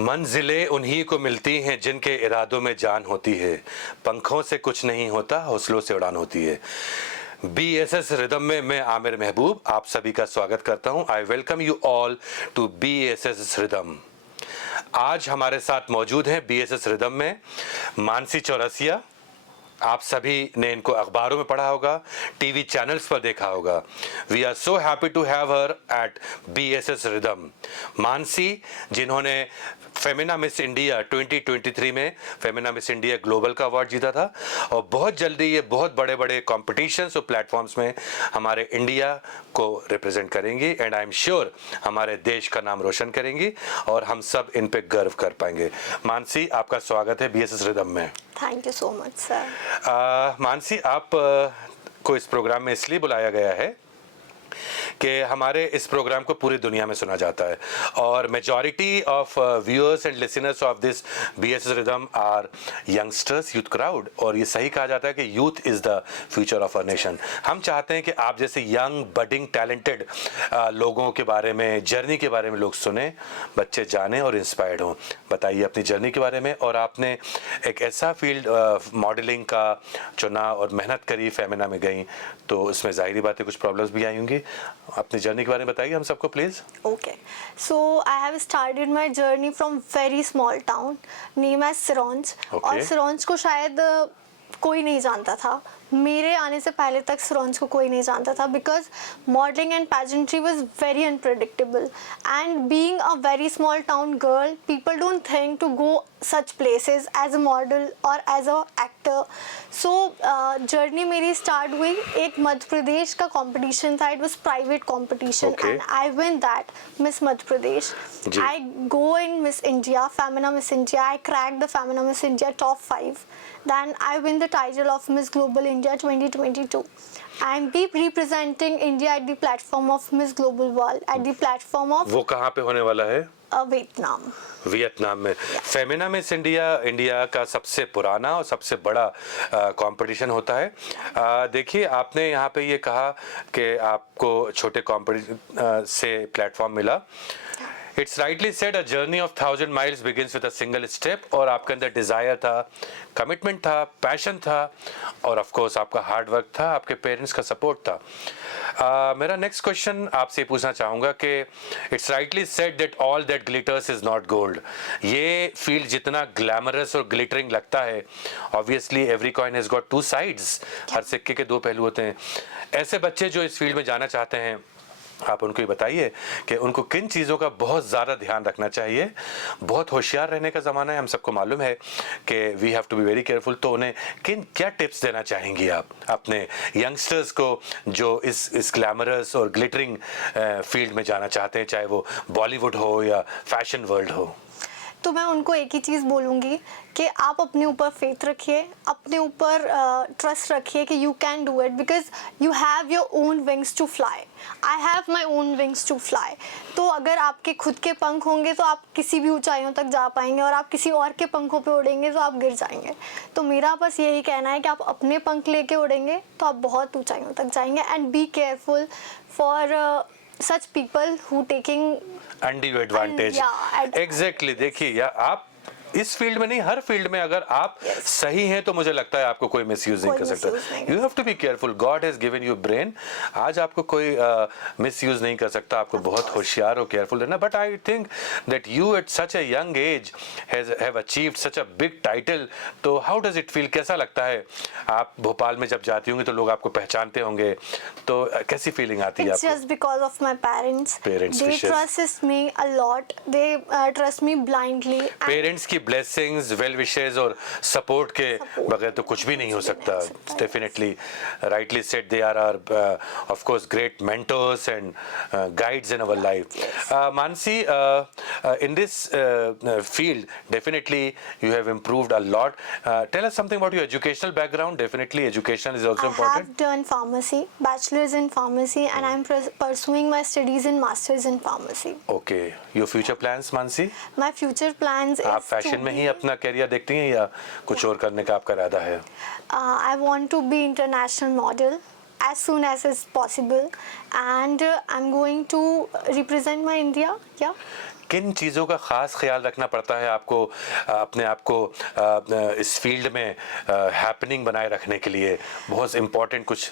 मंजिलें उन्हीं को मिलती हैं जिनके इरादों में जान होती है। पंखों से कुछ नहीं होता, हौसलों से उड़ान होती है। BSS रिदम में मैं आमिर महबूब आप सभी का स्वागत करता हूं। I welcome you all to BSS rhythm. आज हमारे साथ मौजूद हैं BSS रिदम में मानसी चौरसिया। आप सभी ने इनको अखबारों में पढ़ा होगा, टीवी चैनल्स पर देखा होगा। We are so happy to have her at BSS rhythm. Mansi, जिन्होंने फेमिना मिस इंडिया 2023 में फेमिना मिस इंडिया ग्लोबल का अवार्ड जीता था, और बहुत जल्दी ये बहुत बड़े बड़े कॉम्पिटिशन्स और प्लेटफॉर्म्स में हमारे इंडिया को रिप्रेजेंट करेंगी एंड आई एम श्योर हमारे देश का नाम रोशन करेंगी और हम सब इन पे गर्व कर पाएंगे। मानसी, आपका स्वागत है BSS रिदम में। Thank you so much sir. Mansi, आप को इस प्रोग्राम में इसलिए बुलाया गया है कि हमारे इस प्रोग्राम को पूरी दुनिया में सुना जाता है और majority of viewers and listeners of this BSS rhythm are youngsters, youth crowd. और ये सही कहा जाता है कि youth is the future of our nation. हम चाहते हैं कि आप जैसे यंग बडिंग टैलेंटेड लोगों के बारे में, जर्नी के बारे में लोग सुने, बच्चे जाने और इंस्पायर्ड हों। बताइए अपनी जर्नी के बारे में। और आपने एक ऐसा फील्ड मॉडलिंग का चुना और मेहनत करी, फेमिना में गई, तो उसमें ज़ाहिरी बात है कुछ प्रॉब्लम्स भी आई होंगी। अपनी जर्नी के बारे में बताइए हम सबको please. Okay, so I have started my journey from very small town name as Sironj. और सिरोंज को शायद कोई नहीं जानता था। मेरे आने से पहले तक सिरोंज को कोई नहीं जानता था because modelling and pageantry was very unpredictable and being a very small town girl, people don't think to go such places as a model or as a actor. So journey मेरी स्टार्ट हुई, एक मध्य प्रदेश का competition था। It was private competition and I win that miss Madhya Pradesh. I go in miss India, Femina Miss India. I crack the Femina Miss India top 5. Then I win the title of Miss Global India 2022. I am be representing India at the platform of Miss Global World at the platform of वो कहाँ पे होने वाला है? Vietnam में। Femina Miss India का सबसे पुराना और सबसे बड़ा कंपटीशन होता है। देखिए, आपने यहाँ पे ये कहा कि आपको छोटे कंपटीशन से प्लेटफॉर्म मिला। It's rightly said, a journey of 1000 miles begins with a single step। और आपके अंदर डिज़ायर था, कमिटमेंट था, पैशन था और ऑफ कोर्स आपका हार्ड वर्क था, आपके पेरेंट्स का सपोर्ट था। मेरा नेक्स्ट क्वेश्चन आपसे पूछना चाहूँगा कि it's rightly said that all that glitters is not gold. ये फील्ड जितना ग्लैमरस और ग्लिटरिंग लगता है, obviously every coin has got two sides. हर सिक्के के दो पहलू होते हैं। ऐसे बच्चे जो इस फील्ड में जाना चाहते हैं, आप उनको ये बताइए कि उनको किन चीज़ों का बहुत ज़्यादा ध्यान रखना चाहिए। बहुत होशियार रहने का ज़माना है, हम सबको मालूम है कि we have to be very careful. तो उन्हें क्या टिप्स देना चाहेंगी आप अपने यंगस्टर्स को जो इस ग्लैमरस और ग्लिटरिंग फील्ड में जाना चाहते हैं, चाहे वो बॉलीवुड हो या फैशन वर्ल्ड हो? तो मैं उनको एक ही चीज़ बोलूँगी कि आप अपने ऊपर फेथ रखिए, अपने ऊपर ट्रस्ट रखिए कि you can do it because you have your own wings to fly. I have my own wings to fly. तो अगर आपके खुद के पंख होंगे तो आप किसी भी ऊंचाइयों तक जा पाएंगे, और आप किसी और के पंखों पे उड़ेंगे तो आप गिर जाएंगे। तो मेरा बस यही कहना है कि आप अपने पंख लेके उड़ेंगे तो आप बहुत ऊंचाइयों तक जाएंगे। And be careful for such people who taking undue advantage। Exactly। देखिए, आप इस फील्ड में नहीं, हर फील्ड में अगर आप सही हैं तो मुझे लगता है आपको कोई मिसयूज नहीं कर सकता। You have to be careful. God has given you brain. आज आपको कोई मिसयूज नहीं कर सकता। आपको बहुत होशियार और केयरफुल रहना। But I think that you at such a young age have achieved such a big title. तो हाउ डज इट फील? कैसा लगता है? आप भोपाल में जब जाती होंगी तो लोग आपको पहचानते होंगे, तो कैसी फीलिंग आती है आपको? Just because of my parents, they trust me a lot. They trust me blindly. Parents की ब्लेसिंग्स, वेल विशेस और सपोर्ट के बगैर तो कुछ भी नहीं हो सकता। Definitely rightly said, they are our of course great mentors and guides in our life. Mansi, in this field definitely you have improved a lot. Tell us something about your educational background. Definitely education is also important. I have done pharmacy, bachelor's in pharmacy, and I'm pursuing my studies in master's in pharmacy. Okay, your future plans, Mansi? My future plans is आप fashion में ही अपना career देखती हैं या कुछ और करने का आपका इरादा है? I want to be international model as soon as is possible, and I'm going to represent my India. Yeah. किन चीज़ों का ख़ास ख्याल रखना पड़ता है आपको अपने आप को इस फील्ड में हैपनिंग बनाए रखने के लिए? बहुत इम्पोर्टेंट कुछ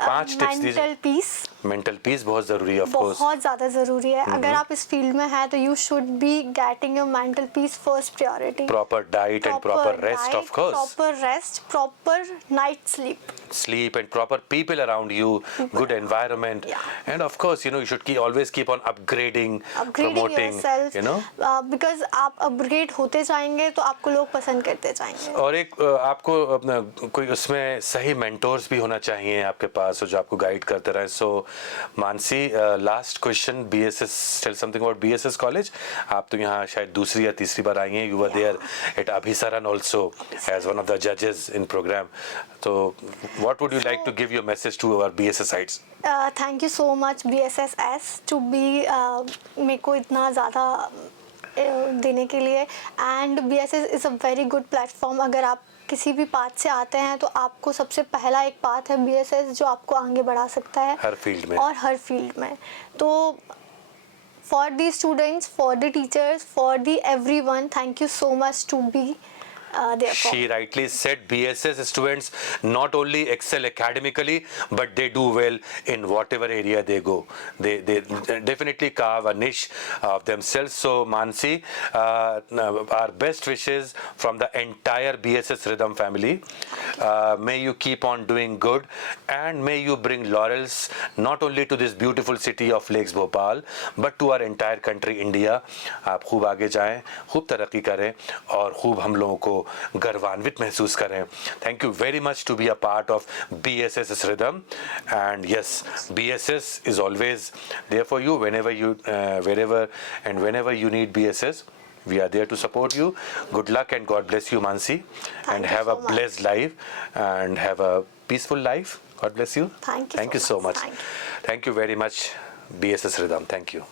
5 टिप्स दीजिए। मेंटल पीस मेंटल पीस बहुत ज़रूरी है, ऑफ कोर्स। बहुत ज़्यादा ज़रूरी है। अगर आप इस फील्ड में हैं तो you should be getting your mental peace first priority. Proper diet and proper rest, of course. Proper rest, proper night sleep and proper people around you, good environment, and of course you should always keep on upgrading promoting yourself, because आप upgrade होते जाएंगे तो आपको लोग पसंद करते जाएंगे। और एक आपको अपना कोई उसमें सही मेंटोर्स भी होना चाहिए आपके पास जो आपको गाइड करते रहे। So Mansi, last question, BSS, tell something about BSS college. आप तो यहाँ शायद दूसरी या तीसरी बार आई हैं। You were there at Abhisaran also as one of the जजेस इन प्रोग्राम। तो what would you like to give your message to our BSSites? Thank you so much BSSS to be मेरे को इतना ज़्यादा देने के लिए। And BSS is a very good platform. अगर आप किसी भी पाथ से आते हैं तो आपको सबसे पहला एक पाथ है BSS जो आपको आगे बढ़ा सकता है हर फील्ड में, और हर फील्ड में। तो for the students, for the teachers, for the everyone, thank you so much to be She rightly said BSS students not only excel academically but they do well in whatever area they go. They definitely carve a niche of themselves. So Mansi, our best wishes from the entire BSS Rhythm family. May you keep on doing good and may you bring laurels not only to this beautiful city of Lakes Bhopal but to our entire country India. आप खूब आगे जाएं, खूब तरक्की करें और खूब हम लोगों को गर्वान्वित महसूस करें। Thank you very much to be a part of BSS Rhythm, and yes, BSS is always there for you whenever you wherever and whenever you need BSS. We are there to support you. Good luck and God bless you, Mansi, and have a blessed life and have a peaceful life. God bless you. Thank you so much. Thank you very much, BSS Rhythm. Thank you.